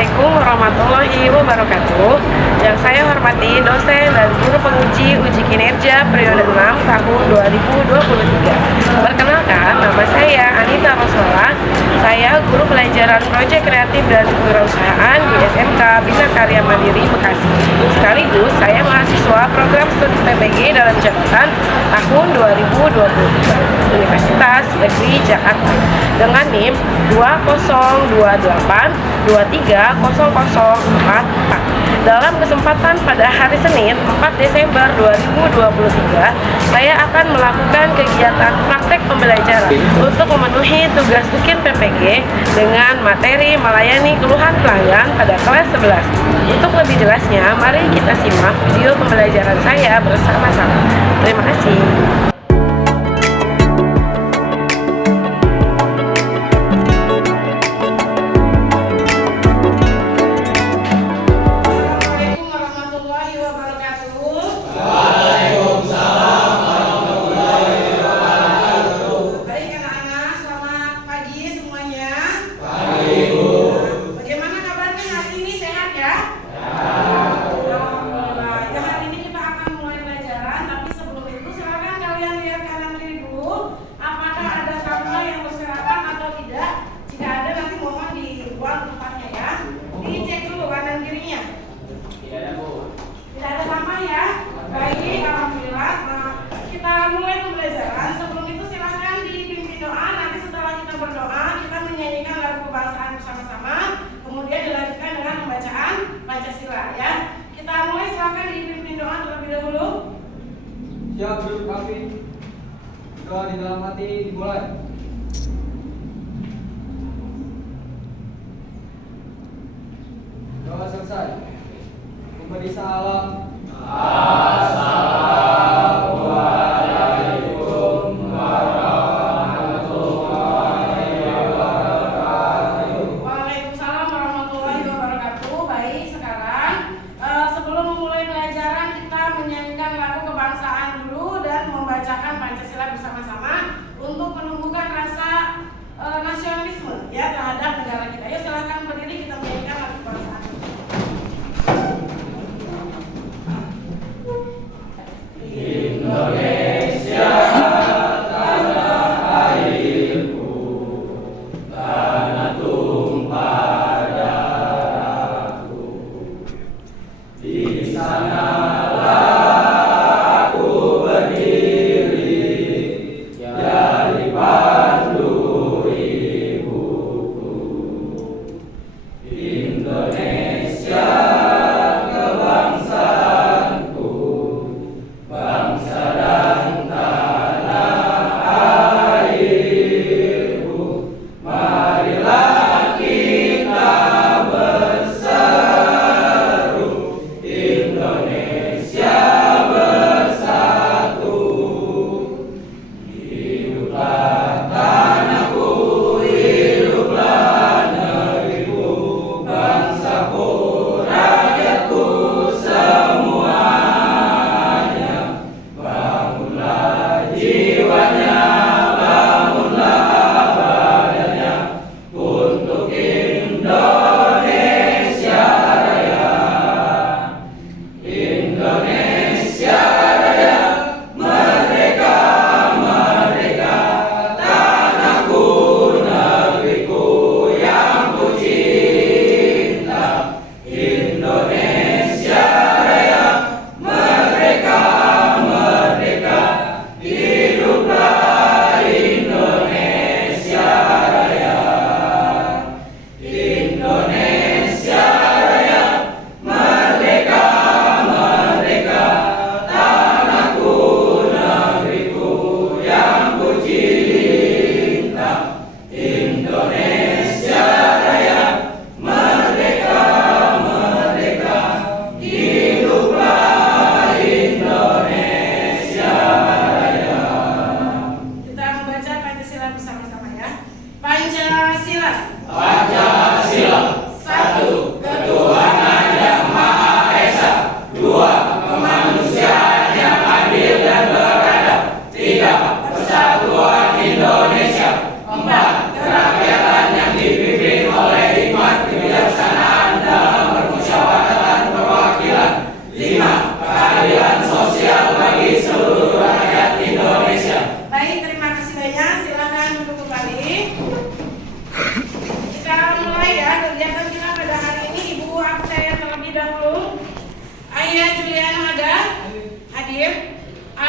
Assalamualaikum warahmatullahi wabarakatuh. Yang saya hormati dosen dan guru penguji uji kinerja periode 6 tahun 2023. Perkenalkan, nama saya Anita Rosmala. Saya guru pelajaran proyek kreatif dan kewirausahaan di SMK Bina Karya Mandiri Bekasi. Sekaligus saya mahasiswa program studi PPG dalam jabatan tahun 2023 Universitas Negeri Jakarta dengan NIM 202823004. Dalam kesempatan pada hari Senin 4 Desember 2023, saya akan melakukan kegiatan praktek pembelajaran untuk memenuhi tugas UKIN PPG dengan materi melayani keluhan pelanggan pada kelas 11. Untuk lebih jelasnya, mari kita simak video pembelajaran saya bersama-sama. Terima kasih. Siap, duduk rapi. Doa di dalam hati dimulai. Doa selesai. Memberi salam. Assalamualaikum warahmatullahi wabarakatuh. Waalaikumsalam warahmatullahi wabarakatuh. Baik, sekarang sebelum memulai pelajaran kita menyanyikan lagu kebangsaan dulu dan membacakan Pancasila bersama-sama untuk menumbuhkan rasa nasionalisme ya terhadap negara kita. Yuk silakan berdiri, kita menyanyikan lagu kebangsaan. Indonesia tanah airku, tanah tumpah darahku. Di sanalah aku berdiri, dari pandu ibuku.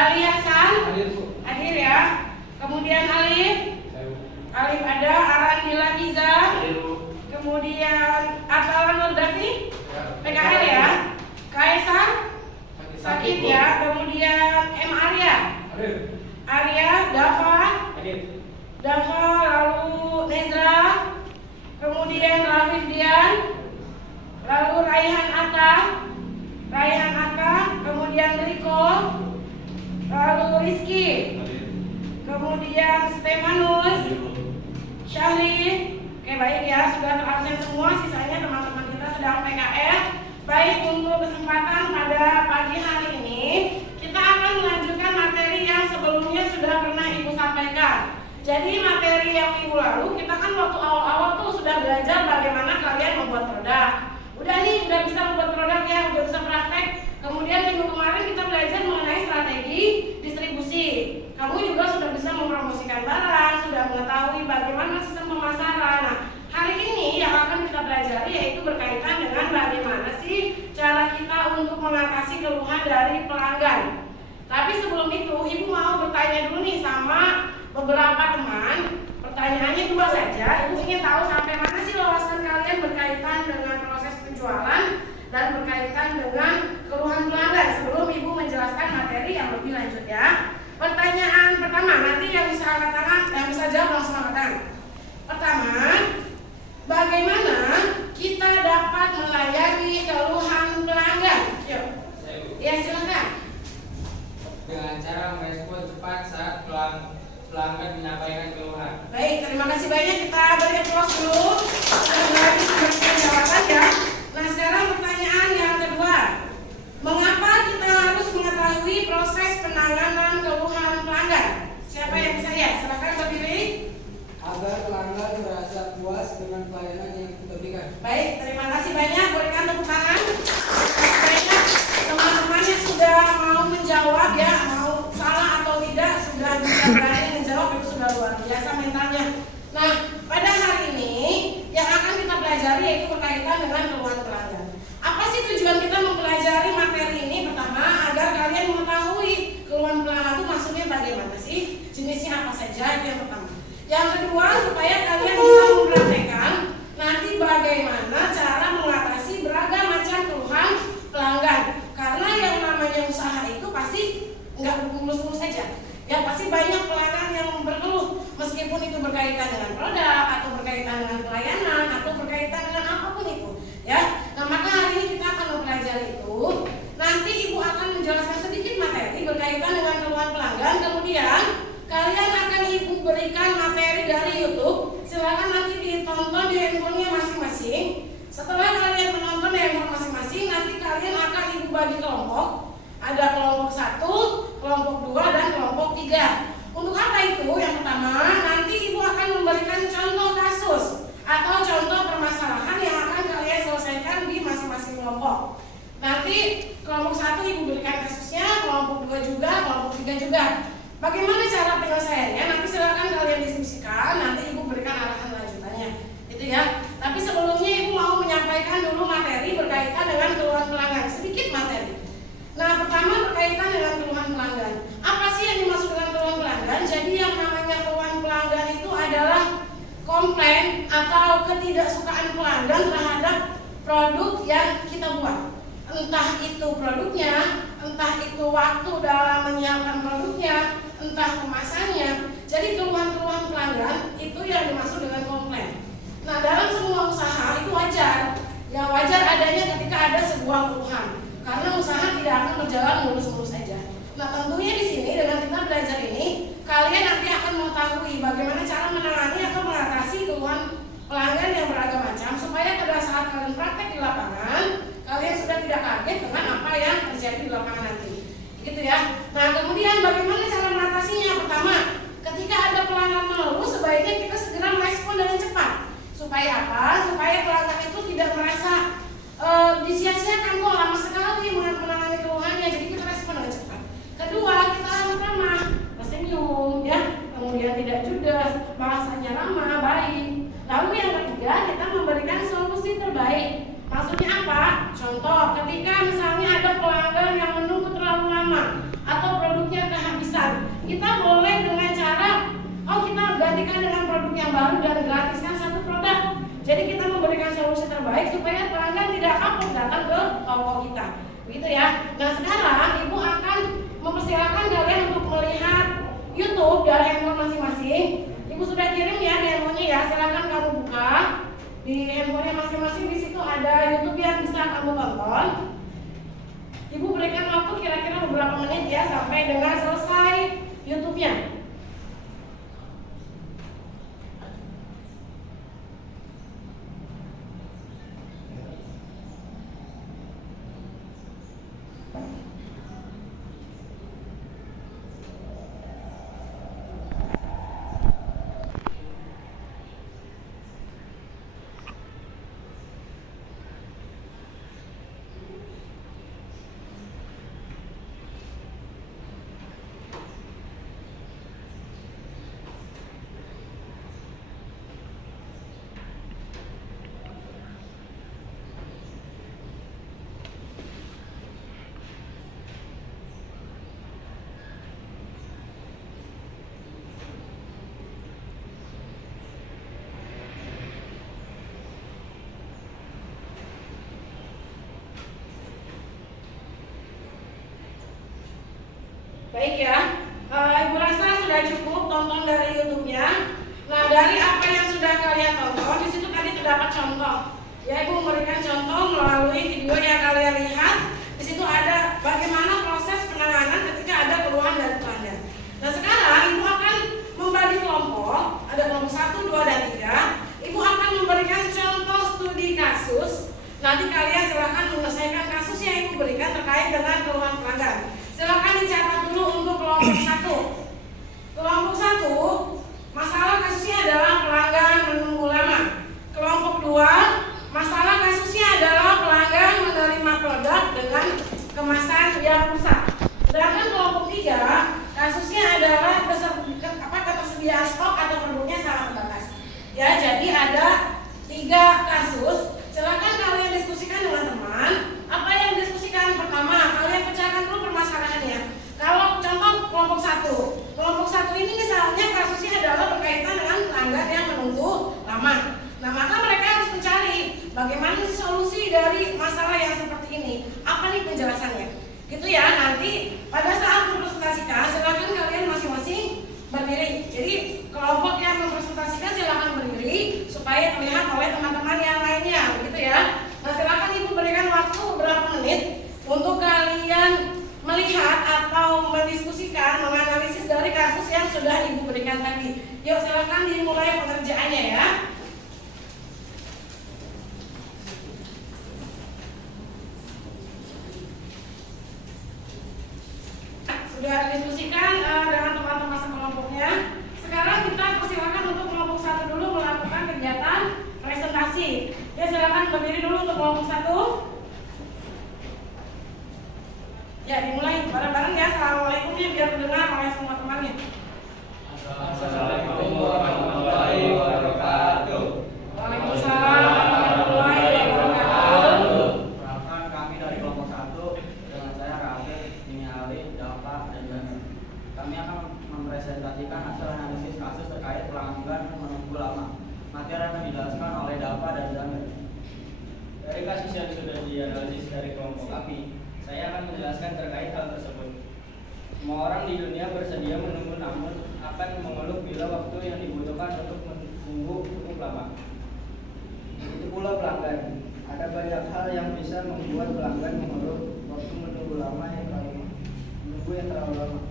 Ali Hasan, Hadir, Bu. hadir ya. Kemudian Alif, Ayo. Alif ada. Arandila Giza, Hadir, Bu. kemudian Atalan Nurdafi, Ya. PKL ya. Kaisar, sakit Bu. ya. Kemudian M Arya, Hadir. Arya, Dava, Hadir. Dava, lalu Nezra, kemudian Rafif Dian, lalu Raihan Atta, kemudian Riko, lalu Rizky, Hadir. kemudian Stefanus, Hadir, Bu. Syahri. Oke baik ya, sudah terabsen semua, sisanya teman-teman kita sedang PKR. Baik, untuk kesempatan pada pagi hari ini kita akan melanjutkan materi yang sebelumnya sudah pernah Ibu sampaikan. Jadi materi yang minggu lalu kita kan waktu awal-awal tuh sudah belajar bagaimana kalian membuat produk. Udah nih, udah bisa membuat produk ya, udah bisa praktek. Kemudian minggu kemarin kita belajar mengenai strategi distribusi. Kamu juga sudah bisa mempromosikan barang, sudah mengetahui bagaimana sistem pemasaran. Nah, hari ini yang akan kita pelajari yaitu berkaitan dengan bagaimana sih cara kita untuk mengatasi keluhan dari pelanggan. Tapi sebelum itu, Ibu mau bertanya dulu nih sama beberapa teman. Pertanyaannya dua saja. Ibu ingin tahu sampai mana sih wawasan kalian berkaitan dengan proses penjualan dan berkaitan dengan keluhan pelanggan sebelum Ibu menjelaskan materi yang lebih lanjut ya. Pertanyaan pertama, nanti yang bisa angkat tangan, yang bisa jawab langsung angkat tangan. Pertama, bagaimana kita dapat melayani keluhan pelanggan? Yuk. Ya silakan. Dengan cara merespon cepat saat pelanggan menyampaikan keluhan. Baik, terima kasih banyak. Kita beri applause dulu. Lagi memberikan jawaban ya. Nah sekarang pertanyaan yang kedua, mengapa kita harus mengetahui proses penanganan keluhan pelanggan? Siapa yang bisa ya? Silakan berdiri. Agar pelanggan merasa puas dengan pelayanan yang kita berikan. Baik, terima kasih banyak. Berikan tepuk tangan. Terima kasih banyak teman-teman yang sudah mau menjawab ya, mau salah atau tidak sudah bisa berani menjawab, itu sudah luar biasa mentalnya. Nah, pada hari ini yang akan kita pelajari yaitu berkaitan dengan keluhan pelanggan. Apa sih tujuan kita mempelajari materi ini? Pertama, agar kalian mengetahui keluhan pelanggan itu maksudnya bagaimana sih, jenisnya apa saja, itu yang pertama. Yang kedua, supaya kalian bisa mempraktekkan nanti bagaimana cara mengatasi beragam macam keluhan pelanggan. Karena yang namanya usaha itu pasti nggak mulus-mulus saja. Ya pasti banyak pelanggan yang berkeluh, meskipun itu berkaitan dengan produk atau berkaitan dengan pelayanan atau berkaitan dengan apapun itu. Ya, nah maka hari ini kita akan mempelajari itu. Nanti Ibu akan menjelaskan sedikit materi berkaitan dengan keluhan pelanggan. Kemudian kalian akan Ibu berikan materi dari YouTube. Silakan nanti ditonton di handphonenya masing-masing. Setelah kalian menonton di handphone masing-masing, nanti kalian akan Ibu bagi kelompok. Ada kelompok 1, kelompok 2, dan kelompok 3. Untuk apa itu? Yang pertama, nanti Ibu akan memberikan contoh kasus atau contoh permasalahan yang akan kalian selesaikan di masing-masing kelompok. Nanti kelompok 1 Ibu berikan kasusnya, kelompok 2 juga, kelompok 3 juga. Bagaimana cara penyelesaiannya? Nanti silakan kalian diskusikan, nanti Ibu berikan arahan lanjutannya. Itu ya. Tapi sebelumnya Ibu mau menyampaikan dulu materi berkaitan dengan keluhan pelanggan, sedikit materi. Nah, pertama berkaitan dengan keluhan pelanggan. Apa sih yang dimaksud dengan keluhan pelanggan? Jadi yang namanya keluhan pelanggan itu adalah komplain atau ketidaksukaan pelanggan terhadap produk yang kita buat. Entah itu produknya, entah itu waktu dalam menyiapkan produknya, entah kemasannya. Jadi keluhan-keluhan pelanggan itu yang dimaksud dengan komplain. Nah, dalam semua usaha itu wajar. Ya wajar adanya ketika ada sebuah keluhan. Karena usaha tidak akan berjalan mulus-mulus saja. Nah, tentunya di sini dengan kita belajar ini, kalian nanti akan mengetahui bagaimana cara menangani atau mengatasi keluhan pelanggan yang beragam macam supaya pada saat kalian praktek di lapangan, kalian sudah tidak kaget dengan apa yang terjadi di lapangan nanti. Gitu ya. Nah, kemudian bagaimana cara mengatasinya? Pertama, ketika ada pelanggan mengeluh, sebaiknya kita segera merespon dengan cepat. Supaya apa? Supaya pelanggan itu tidak merasa disia-siakan, kok lama sekali menangani keluhannya, jadi kita respon dengan cepat. Kedua, kita harus ramah, tersenyum, ya, kemudian tidak judes, bahasanya ramah, baik. Lalu yang ketiga, kita memberikan solusi terbaik. Maksudnya apa? Contoh, ketika misalnya ada pelanggan yang menunggu terlalu lama atau produknya supaya pelanggan tidak kapok datang ke toko kita. Begitu ya. Nah, sekarang Ibu akan mempersilahkan kalian untuk melihat YouTube dari handphone masing-masing. Ibu sudah kirim ya demonya ya. Silakan kamu buka di handphonenya masing-masing. Di situ ada YouTube yang bisa kamu tonton. Ibu berikan waktu kira-kira beberapa menit ya sampai dengan selesai YouTube-nya. Baik ya, Ibu rasa sudah cukup tonton dari YouTube-nya. Nah, dari apa yang sudah kalian tonton, di situ tadi terdapat contoh. Ya, Ibu memberikan contoh melalui video yang kalian lihat. Di situ ada bagaimana proses penanganan ketika ada keluhan dari pelanggan. Nah, sekarang Ibu akan membagi kelompok, ada kelompok 1, 2, dan 3. Ibu akan memberikan contoh studi kasus. Nanti kalian silahkan menyelesaikan kasus yang Ibu berikan terkait dengan keluhan pelanggan. Silakan dicatat dulu untuk kelompok 1. Kelompok 1, masalah kasusnya adalah pelanggan menunggu lama. Kelompok 2, masalah kasusnya adalah pelanggan menerima produk dengan kemasan yang rusak. Sedangkan kelompok 3, kasusnya adalah ketersediaan stok atau produknya sangat terbatas. Ya, jadi ada 3 kasus. Silakan kalian diskusikan dengan teman. Apa yang diskusikan? Pertama, kalian pecahkan dulu permasalahannya. Kalau contoh kelompok 1, kelompok 1 ini misalnya kasusnya adalah berkaitan dengan pelanggan yang menunggu lama. Nah, maka mereka harus mencari bagaimana solusi dari masalah yang seperti ini. Apa nih penjelasannya? Gitu ya. Nanti pada saat mempresentasikan, silakan kalian masing-masing berdiri. Jadi kelompok yang mempresentasikan silakan berdiri supaya terlihat oleh teman-teman yang lainnya, begitu ya. Nah, silakan Ibu berikan waktu beberapa menit untuk kalian melihat atau mendiskusikan, menganalisis dari kasus yang sudah Ibu berikan tadi. Yuk, silakan dimulai pengerjaannya ya. Sudah didiskusikan dengan teman-teman sekelompoknya. Sekarang kita persilakan untuk kelompok 1 dulu melakukan kegiatan presentasi. Ya, silakan berdiri dulu untuk kelompok 1. Ya, dimulai bareng-bareng ya. Assalamualaikum ya, biar terdengar oleh semua temannya. Assalamualaikum warahmatullahi wabarakatuh. Waalaikumsalam warahmatullahi wabarakatuh. Perkenalkan, kami dari kelompok 1 dengan saya Rafi, Mimi Ali, Dafa, dan Jana. Kami akan mempresentasikan hasil analisis kasus terkait pelanggan menunggu lama. Materi akan dijelaskan oleh Dafa dan Jana. Dari kasus yang sudah dianalisis dari kelompok kami, saya akan menjelaskan terkait hal tersebut. Semua orang di dunia bersedia menunggu, namun akan mengeluh bila waktu yang dibutuhkan untuk menunggu cukup lama. Itu pula pelanggan. Ada banyak hal yang bisa membuat pelanggan mengeluh waktu menunggu terlalu lama.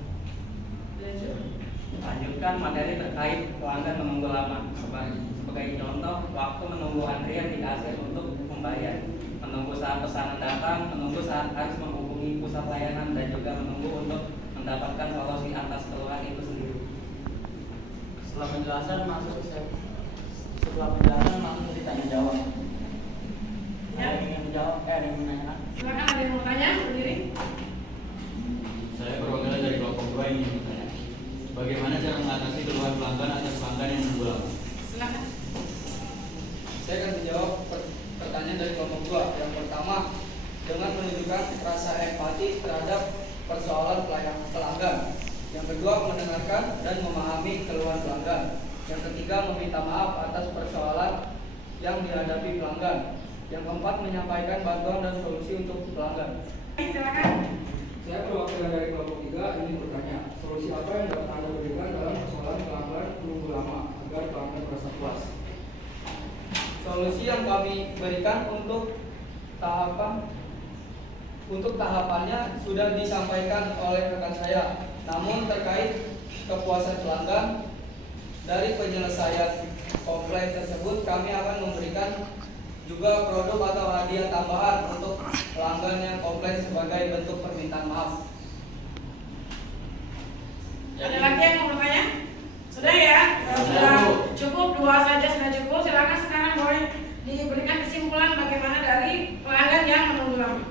Lanjutkan materi terkait pelanggan menunggu lama. Sebagai contoh, waktu menunggu antrian di kasir untuk membayar, menunggu saat pesanan datang, menunggu saat harus menghubungi pusat layanan, dan juga menunggu untuk mendapatkan solusi atas keluhan itu sendiri. Setelah penjelasan masuk ditanya jawab. Ya. Ada yang ingin menjawab? Ada yang menanyakan? Silakan, ada yang mau tanya, berdiri. Saya perwakilan dari kelompok 2 ini bertanya, bagaimana cara mengatasi keluhan pelanggan atas pelanggan yang menunggu lama? Silakan. Saya akan menjawab pertanyaan dari kelompok 2. Yang pertama, dengan menunjukkan rasa empati terhadap persoalan pelanggan. Yang kedua, mendengarkan dan memahami keluhan pelanggan. Yang ketiga, meminta maaf atas persoalan yang dihadapi pelanggan. Yang keempat, menyampaikan bantuan dan solusi untuk pelanggan. Silakan. Saya perwakilan dari kelompok 3 ingin bertanya, solusi apa yang dapat Anda berikan dalam persoalan pelanggan menunggu lama agar pelanggan merasa puas? Solusi yang kami berikan untuk tahapannya sudah disampaikan oleh rekan saya. Namun terkait kepuasan pelanggan dari penyelesaian komplain tersebut, kami akan memberikan juga produk atau hadiah tambahan untuk pelanggan yang komplain sebagai bentuk permintaan maaf. Ada lagi yang mau bertanya? Sudah ya? Sudah cukup, 2 saja sudah cukup. Silakan sekarang boleh diberikan kesimpulan bagaimana dari pelanggan yang menunggu lama.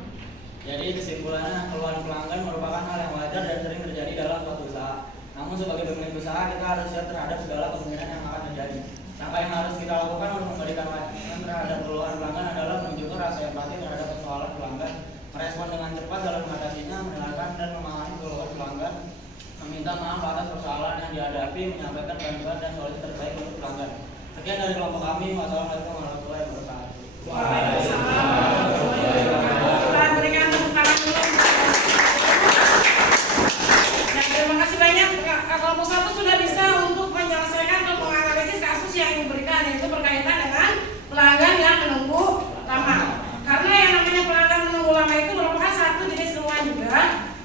Jadi kesimpulannya, keluhan pelanggan merupakan hal yang wajar dan sering terjadi dalam suatu usaha. Namun sebagai pemilik usaha, kita harus siap terhadap segala kemungkinan yang akan terjadi. Langkah yang harus kita lakukan untuk memberikan layanan terhadap keluhan pelanggan adalah menunjukkan rasa empati terhadap persoalan pelanggan, merespon dengan cepat dalam mengatasinya, mendengarkan dan memahami keluhan pelanggan, meminta maaf atas persoalan yang dihadapi, menyampaikan bantuan dan solusi terbaik untuk pelanggan. Sekian dari kelompok kami. Wassalamualaikum warahmatullahi wabarakatuh. Waalaikumsalam. Kita berikan tepuk tangan dulu. Nah, terima kasih banyak. Kelompok 1 sudah bisa untuk menyelesaikan atau menganalisis kasus yang diberikan, yaitu berkaitan dengan pelanggan yang menunggu lama. Karena yang namanya pelanggan menunggu lama itu merupakan satu jenis keluhan juga.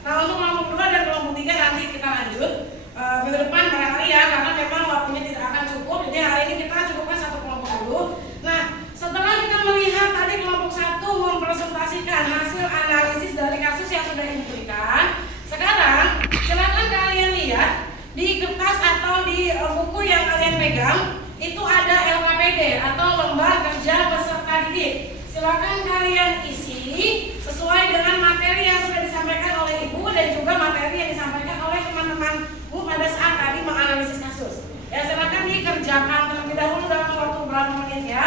Nah, untuk kelompok 2 dan kelompok 3 nanti kita lanjut minggu depan barangkali ya, karena memang waktunya tidak akan cukup. Jadi hari ini kita cukupkan satu kelompok dulu. Nah, setelah kita melihat tadi kelompok 1 mempresentasikan hasil analisis dari kasus yang sudah diberikan, sekarang silakan kalian lihat di kertas atau di buku yang kalian pegang itu ada LKPD atau lembar kerja peserta didik. Silakan kalian isi sesuai dengan materi yang sudah disampaikan oleh Ibu dan juga materi yang disampaikan oleh teman-teman Bu pada saat tadi menganalisis kasus. Ya, silakan dikerjakan terlebih dahulu dalam waktu beberapa menit ya.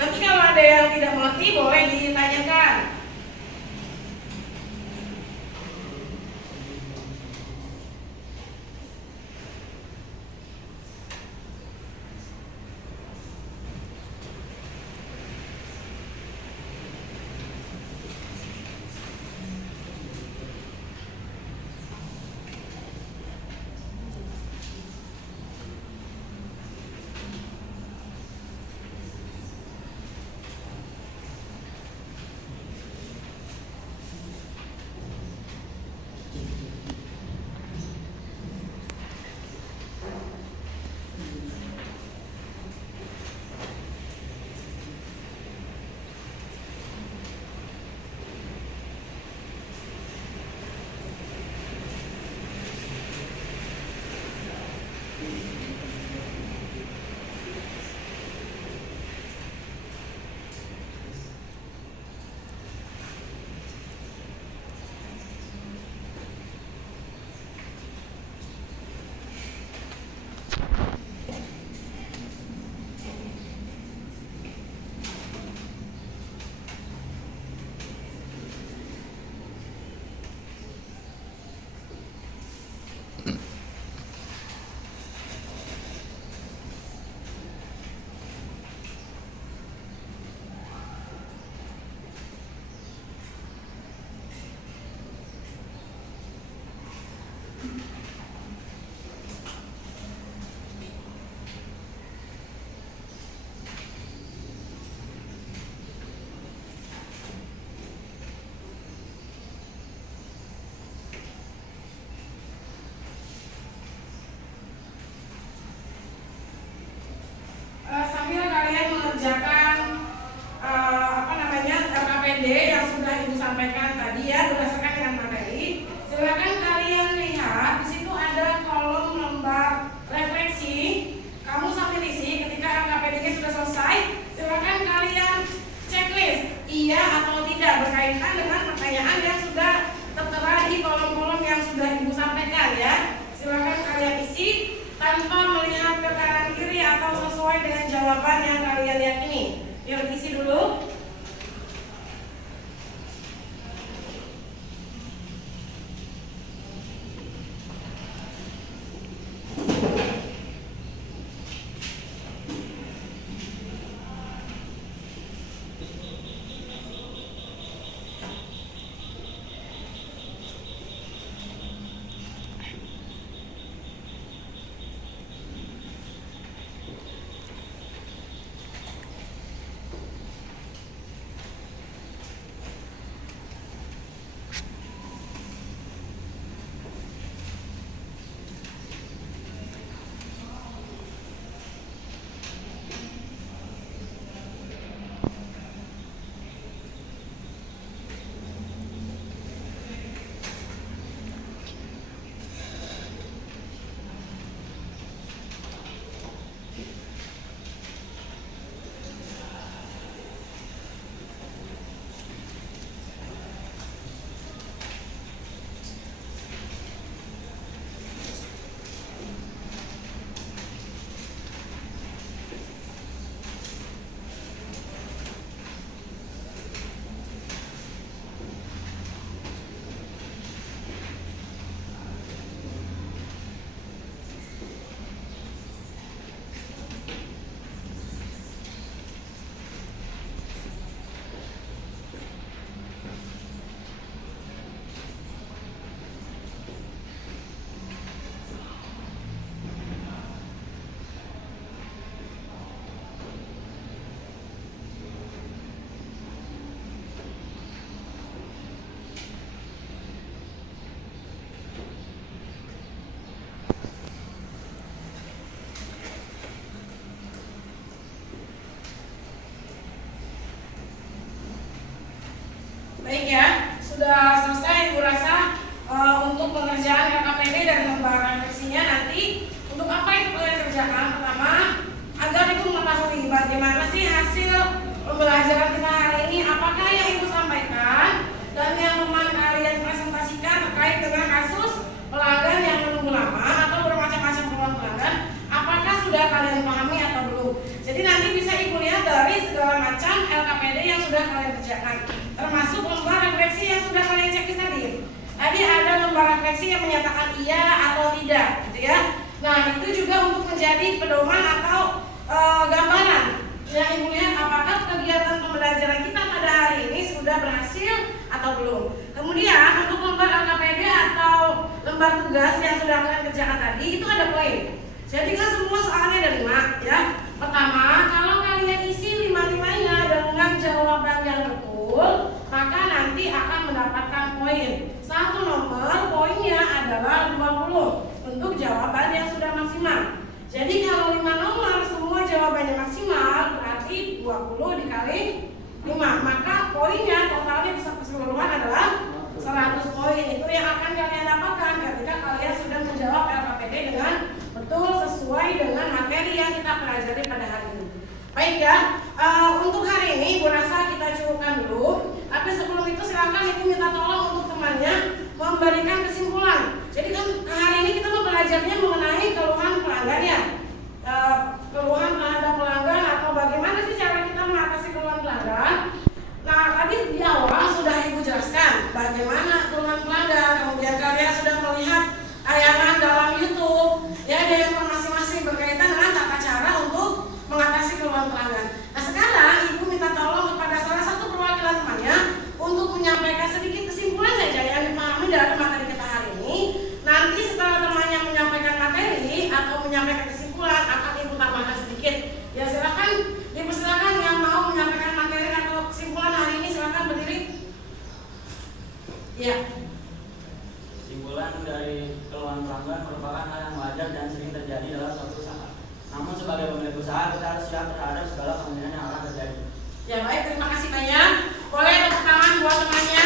Nanti kalau ada yang tidak mengerti boleh ditanyakan. Sambil kalian mengerjakan RKPD yang sudah Ibu sampaikan tadi ya berdasarkan dengan materi, silakan kalian lihat di situ ada kolom lembar refleksi. Kamu sambil isi ketika RKPD-nya sudah selesai, silakan kalian checklist iya atau tidak berkaitan dengan pertanyaan yang sudah tertera di kolom-kolom yang sudah Ibu sampaikan ya. Silakan kalian isi tanpa melihat ke kanan kiri atau sesuai dengan jawaban yang kalian yakini. Yuk isi dulu. Baik ya, sudah selesai Ibu rasa untuk pengerjaan LKPD dan lembar refleksinya. Nanti untuk apa yang kalian kerjakan? Pertama, agar Ibu mengetahui bagaimana sih hasil pembelajaran kita hari ini, apakah yang Ibu sampaikan dan yang teman kalian presentasikan terkait dengan kasus pelanggan yang menunggu lama atau bermacam-macam keluhan pelanggan, apakah sudah kalian pahami atau belum? Jadi nanti bisa Ibu lihat dari segala macam LKPD yang sudah kalian kerjakan, termasuk lembar refleksi yang sudah kalian cek tadi. Tadi ada lembar refleksi yang menyatakan iya atau tidak, gitu ya. Nah, itu juga untuk menjadi pedoman atau gambaran yang Ibu lihat apakah kegiatan pembelajaran kita pada hari ini sudah berhasil atau belum. Kemudian untuk lembar LKPD atau lembar tugas yang sudah kalian kerjakan tadi itu ada poin. Jadi kan semua soalnya ada 5 ya. Pertama, kalau kalian isi 5-5-nya dengan jawaban yang betul, maka nanti akan mendapatkan poin. Satu nomor poinnya adalah 20 untuk jawaban yang sudah maksimal. Jadi kalau 5 nomor semua jawabannya maksimal, berarti 20 dikali 5, maka poinnya totalnya bisa keseluruhan adalah 100 poin. Itu yang akan kalian dapatkan ketika kalian sudah menjawab LKPD dengan betul sesuai dengan materi yang kita pelajari pada hari ini. Baik ya, untuk hari ini Ibu rasa kita cukupkan dulu. Tapi sebelum itu silakan Ibu minta tolong untuk temannya memberikan kesimpulan. Jadi kan hari ini kita belajarnya mengenai keluhan pelanggan ya, keluhan terhadap pelanggan atau bagaimana sih cara kita mengatasi keluhan pelanggan. Nah, tadi di awal sudah Ibu jelaskan bagaimana keluhan pelanggan, kemudian kalian sudah melihat tayangan dalam YouTube ya, ada masing-masing berkaitan dengan tata cara untuk mengatasi keluhan pelanggan. Nah, sekarang Ibu minta tolong kepada salah satu perwakilan temannya untuk menyampaikan sedikit kesimpulan saja yang dipahami dari materi kita hari ini. Nanti setelah temannya menyampaikan materi atau menyampaikan kesimpulan akan Ibu tambahkan sedikit. Ya silakan, dipersilakan yang mau menyampaikan materi atau kesimpulan hari ini silakan berdiri. Ya. Kesimpulan dari keluhan pelanggan merupakan hal yang wajar dan sering terjadi dalam suatu usaha. Namun sebagai pemilik usaha kita harus siap terhadap segala kemungkinan yang akan terjadi. Ya baik, terima kasih banyak. Boleh tepuk tangan buat temannya.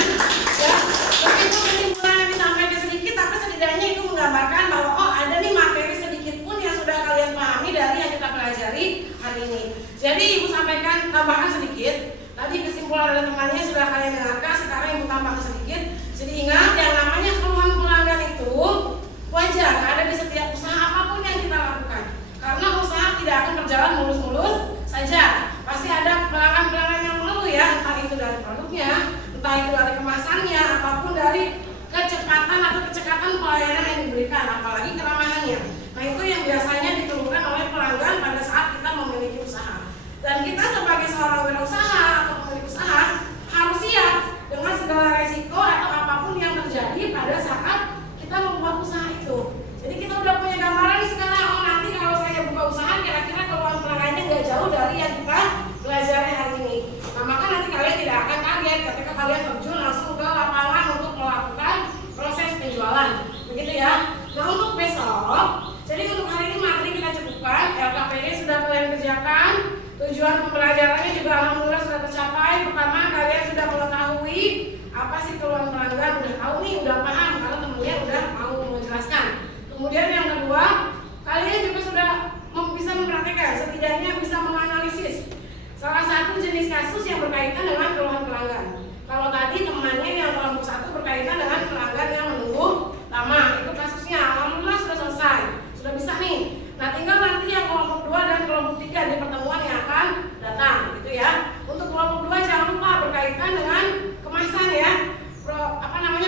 Ya, meskipun kesimpulan yang disampaikan sedikit, tapi setidaknya itu menggambarkan bahwa oh ada nih materi sedikit pun yang sudah kalian pahami dari yang kita pelajari hari ini. Jadi Ibu sampaikan tambahan sedikit. Tadi kesimpulan dari temannya sudah kalian dengarkan, sekarang Ibu tambahkan sedikit. Jadi ingat yang namanya keluhan pelanggan itu wajar ada di setiap usaha apapun yang kita lakukan. Karena usaha tidak akan berjalan mulus-mulus saja. Pasti ada pelanggan-pelanggan yang mengeluh ya, entah itu dari produknya, entah itu dari kemasannya, apapun dari kecepatan atau kecekatan pelayanan yang diberikan, apalagi keramahannya. Nah itu yang biasanya dikeluhkan oleh pelanggan pada saat kita memiliki usaha. Dan kita sebagai seorang wirausaha atau pemilik usaha harus siap dengan segala resiko atau apapun yang terjadi pada saat kita membuat usaha itu. Jadi kita udah punya gambaran nih sekarang, oh nanti kalau saya buka usaha kira-kira keluhan pelanggannya nggak jauh dari yang kita pelajari hari ini. Nah maka nanti kalian tidak akan kaget ketika kalian terjun langsung ke lapangan untuk melakukan proses penjualan, begitu ya. Nah untuk besok, jadi untuk hari ini materi kita cukupkan, LKPD sudah kalian kerjakan, tujuan pembelajarannya juga alhamdulillah sudah tercapai. Pertama kalian sudah mengetahui apa sih keluhan pelanggan, udah tahu nih, udah paham kalau temennya udah mau menjelaskan. Kemudian yang kedua, kalian juga sudah bisa memperhatikan, setidaknya bisa menganalisis salah satu jenis kasus yang berkaitan dengan keluhan pelanggan. Kalau tadi temannya yang kelompok 1 berkaitan dengan pelanggan yang menunggu lama, itu kasusnya alhamdulillah sudah selesai, sudah bisa nih. Nah tinggal nanti yang kelompok 2 dan kelompok 3 di pertemuan yang akan datang, gitu ya. Untuk kelompok 2 jangan lupa berkaitan dengan kemasan ya.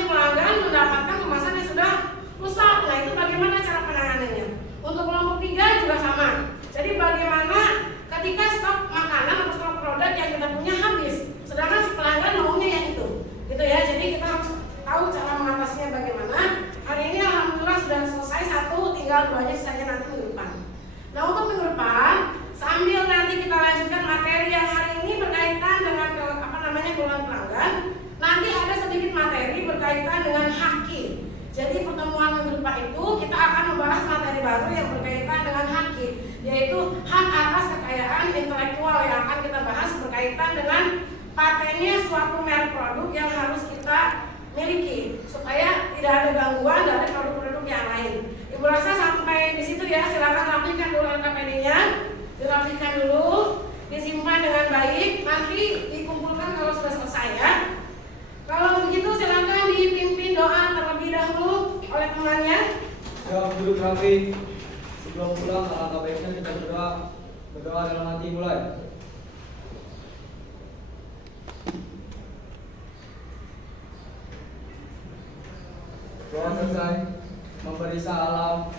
Pelanggan mendapatkan kemasan yang sudah rusak. Nah itu bagaimana cara penanganannya? Untuk kelompok 3 juga sama. Jadi bagaimana ketika stok makanan atau stok produk yang kita punya habis, sedangkan si pelanggan maunya yang itu, gitu ya. Jadi kita harus tahu cara mengatasinya bagaimana. Hari ini alhamdulillah sudah selesai 1, tinggal 2-nya sisanya nanti minggu depan. Nah untuk minggu depan, sambil nanti kita lanjutkan materi yang hari ini berkaitan dengan keluhan pelanggan, nanti ada sedikit materi berkaitan dengan haki. Jadi pertemuan minggu depan itu kita akan membahas materi baru yang berkaitan dengan haki, yaitu hak atas kekayaan intelektual yang akan kita bahas berkaitan dengan patennya suatu merek produk yang harus kita miliki supaya tidak ada gangguan dari produk-produk yang lain. Ibu rasa sampai di situ ya, silakan rapikan dulu LKPD-nya, dirapikan dulu, disimpan dengan baik, nanti dikumpulkan kalau sudah selesai ya. Kalau begitu silakan dipimpin doa terlebih dahulu oleh temannya. Ya, duduk rapi. Sebelum pulang, alangkah baiknya kita berdoa. Berdoa dalam hati mulai. Doa selesai. Memberi salam